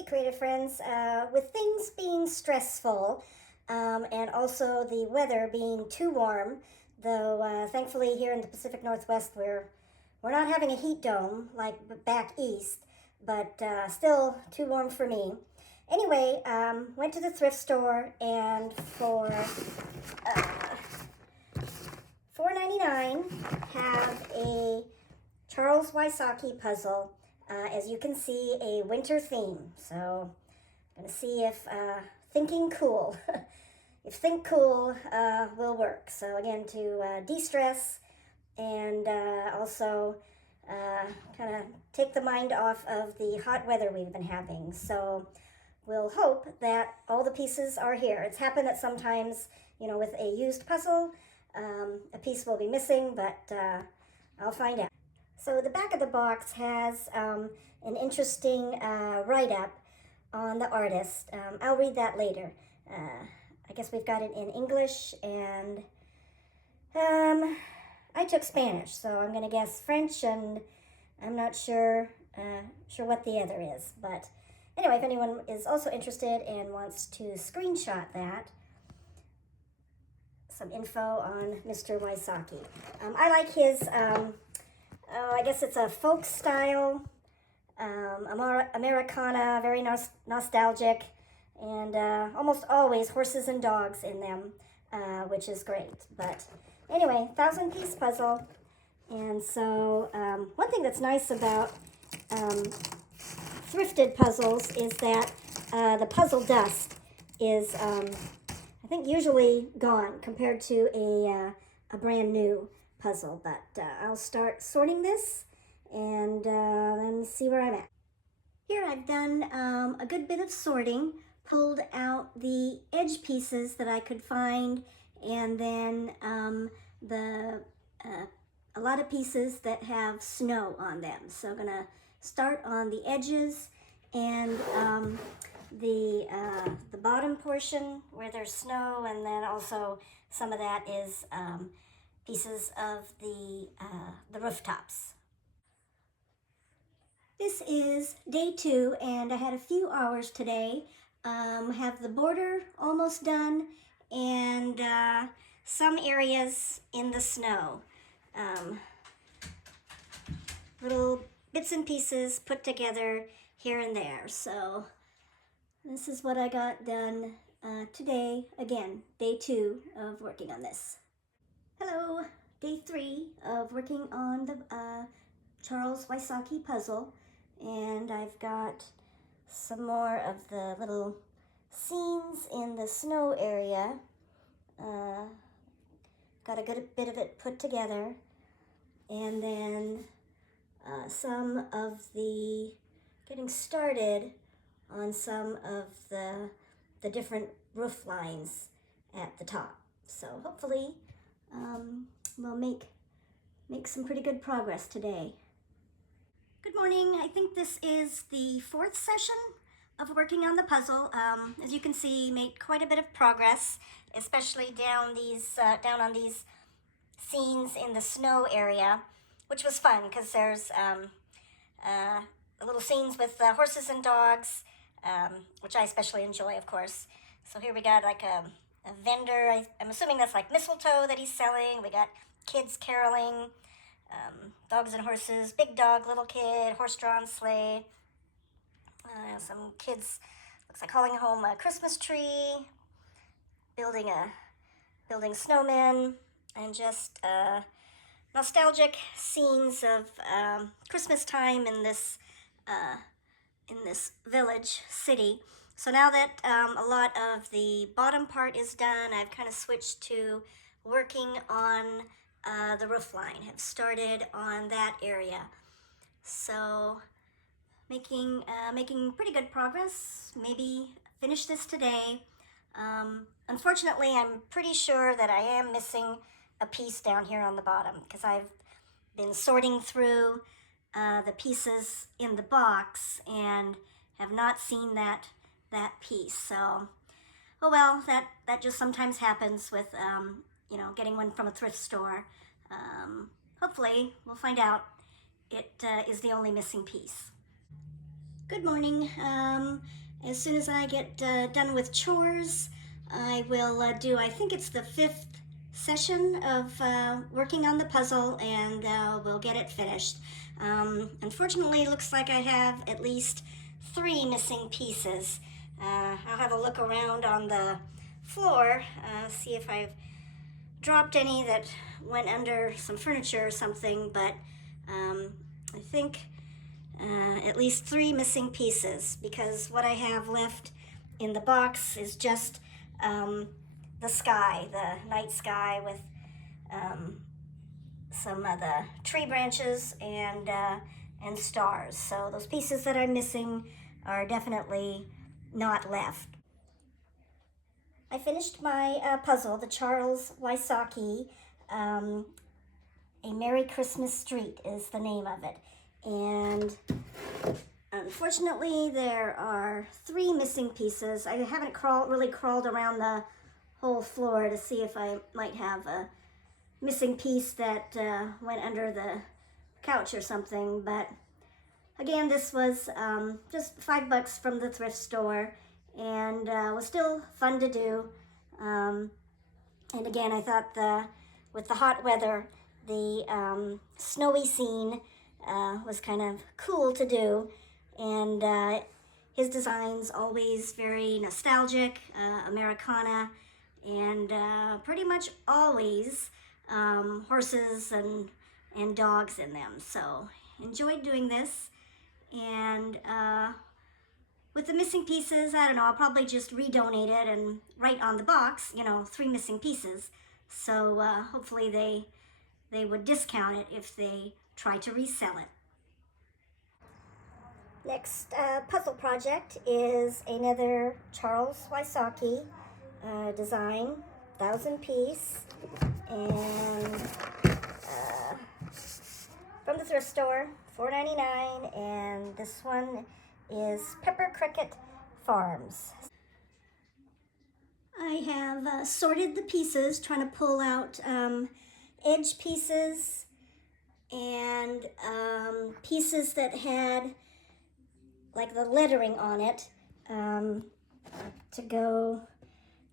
Hey, creative friends. With things being stressful and also the weather being too warm, though thankfully here in the Pacific Northwest we're not having a heat dome like back east, but still too warm for me. Anyway, went to the thrift store and for $4.99 have a Charles Wysocki puzzle. As you can see, a winter theme. So I'm gonna see if thinking cool, if think cool will work. So again, to de-stress and also kind of take the mind off of the hot weather we've been having. So we'll hope that all the pieces are here. It's happened that sometimes, with a used puzzle, a piece will be missing, but I'll find out. So the back of the box has an interesting write-up on the artist. I'll read that later. I guess we've got it in English, and I took Spanish, so I'm going to guess French, and I'm not sure what the other is. But anyway, if anyone is also interested and wants to screenshot that, some info on Mr. Wysocki. I like his... I guess it's a folk style, Americana, very nostalgic, and almost always horses and dogs in them, which is great. But anyway, 1,000-piece puzzle. And so one thing that's nice about thrifted puzzles is that the puzzle dust is, I think, usually gone compared to a brand new puzzle. But I'll start sorting this and then see where I'm at. Here I've done a good bit of sorting, pulled out the edge pieces that I could find, and then a lot of pieces that have snow on them. So I'm gonna start on the edges and the bottom portion where there's snow, and then also some of that is pieces of the rooftops. This is day 2, and I had a few hours today. Have the border almost done, and some areas in the snow. Little bits and pieces put together here and there. So this is what I got done today. Again, day 2 of working on this. Hello, day 3 of working on the Charles Wysocki puzzle, and I've got some more of the little scenes in the snow area. Got a good bit of it put together, and then some of the getting started on some of the different roof lines at the top. So hopefully we'll make some pretty good progress today. Good morning. I think this is the 4th session of working on the puzzle. As you can see, made quite a bit of progress, especially down on these scenes in the snow area, which was fun because there's little scenes with horses and dogs, which I especially enjoy, of course. So here we got like a vendor. I'm assuming that's like mistletoe that he's selling. We got kids caroling, dogs and horses, big dog, little kid, horse-drawn sleigh. Some kids, looks like hauling home a Christmas tree, building snowmen, and just nostalgic scenes of Christmas time in this village city. So now that a lot of the bottom part is done, I've kind of switched to working on the roof line. Have started on that area. So making pretty good progress. Maybe finish this today. Unfortunately, I'm pretty sure that I am missing a piece down here on the bottom because I've been sorting through the pieces in the box and have not seen that piece. So, oh well, that just sometimes happens with getting one from a thrift store. Hopefully we'll find out it is the only missing piece. Good morning. As soon as I get done with chores, I will I think it's the 5th session of working on the puzzle, and we'll get it finished. Unfortunately, it looks like I have at least 3 missing pieces. I'll have a look around on the floor, see if I've dropped any that went under some furniture or something, but I think at least 3 missing pieces, because what I have left in the box is just the sky, the night sky, with some of the tree branches and stars. So those pieces that I'm missing are definitely not left. I finished my puzzle, the Charles Wysocki, A Merry Christmas Street is the name of it. And unfortunately, there are 3 missing pieces. I haven't really crawled around the whole floor to see if I might have a missing piece that went under the couch or something. But again, this was just $5 from the thrift store, and was still fun to do. And again, I thought with the hot weather, the snowy scene was kind of cool to do, and his design's always very nostalgic, Americana, and pretty much always horses and dogs in them. So enjoyed doing this, and with the missing pieces, I don't know, I'll probably just redonate it and write on the box, 3 missing pieces. So hopefully they would discount it if they try to resell it. Next puzzle project is another Charles Wysocki design, 1,000-piece, and from the thrift store, $4.99, and this one is Pepper Cricket Farms. I have sorted the pieces, trying to pull out edge pieces and pieces that had like the lettering on it to go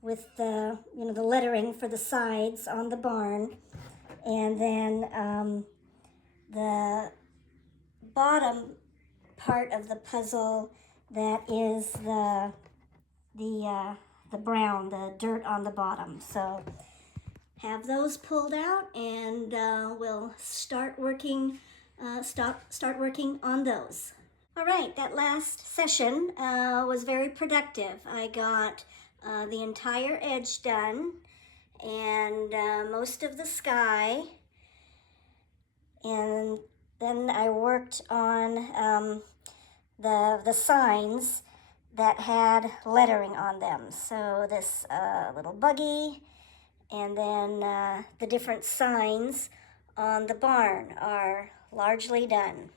with the the lettering for the sides on the barn, and then the bottom part of the puzzle that is the brown, the dirt on the bottom. So have those pulled out, and we'll start working on those. All right, that last session was very productive. I got the entire edge done, and most of the sky, and then I worked on the signs that had lettering on them. So this little buggy, and then the different signs on the barn are largely done.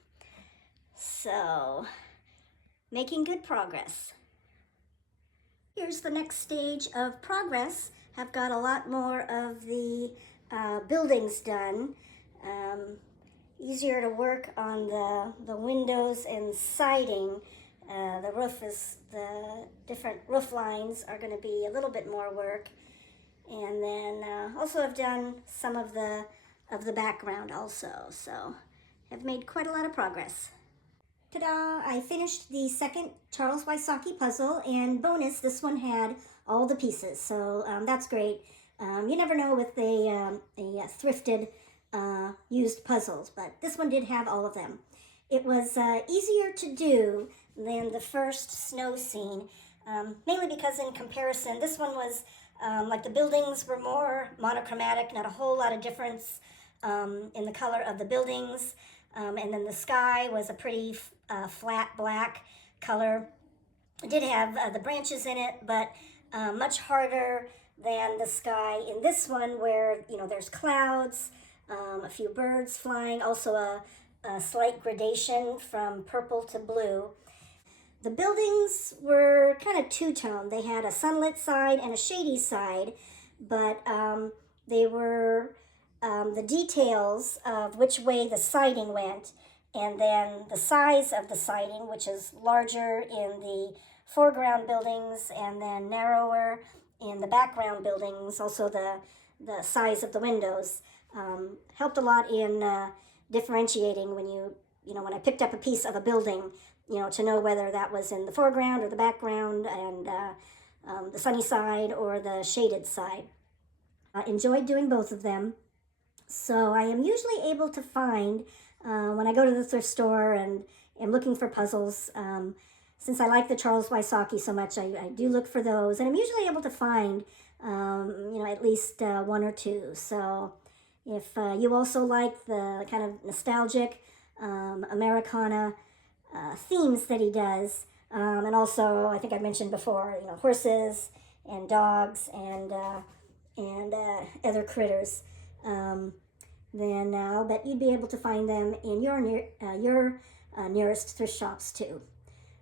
So, making good progress. Here's the next stage of progress. I've got a lot more of the buildings done. Easier to work on the windows and siding. The different roof lines are going to be a little bit more work. And then also I've done some of the background also. So I've made quite a lot of progress. Ta-da! I finished the second Charles Wysocki puzzle, and bonus, this one had all the pieces, so that's great. You never know with a thrifted used puzzles, but this one did have all of them. It was easier to do than the first snow scene, mainly because in comparison, this one was like the buildings were more monochromatic, not a whole lot of difference in the color of the buildings. And then the sky was a pretty flat black color. It did have the branches in it, but much harder than the sky in this one, where there's clouds, a few birds flying, also a slight gradation from purple to blue. The buildings were kind of two-tone. They had a sunlit side and a shady side, but they were the details of which way the siding went and then the size of the siding, which is larger in the foreground buildings and then narrower in the background buildings. Also the size of the windows helped a lot in differentiating when I picked up a piece of a building, to know whether that was in the foreground or the background, and the sunny side or the shaded side. I enjoyed doing both of them. So I am usually able to find, when I go to the thrift store and am looking for puzzles, since I like the Charles Wysocki so much, I do look for those, and I'm usually able to find, at least one or two. So if you also like the kind of nostalgic Americana themes that he does, and also I think I mentioned before, horses and dogs and other critters, then I'll bet you'd be able to find them in your nearest thrift shops too.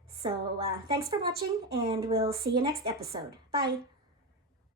So thanks for watching, and we'll see you next episode. Bye.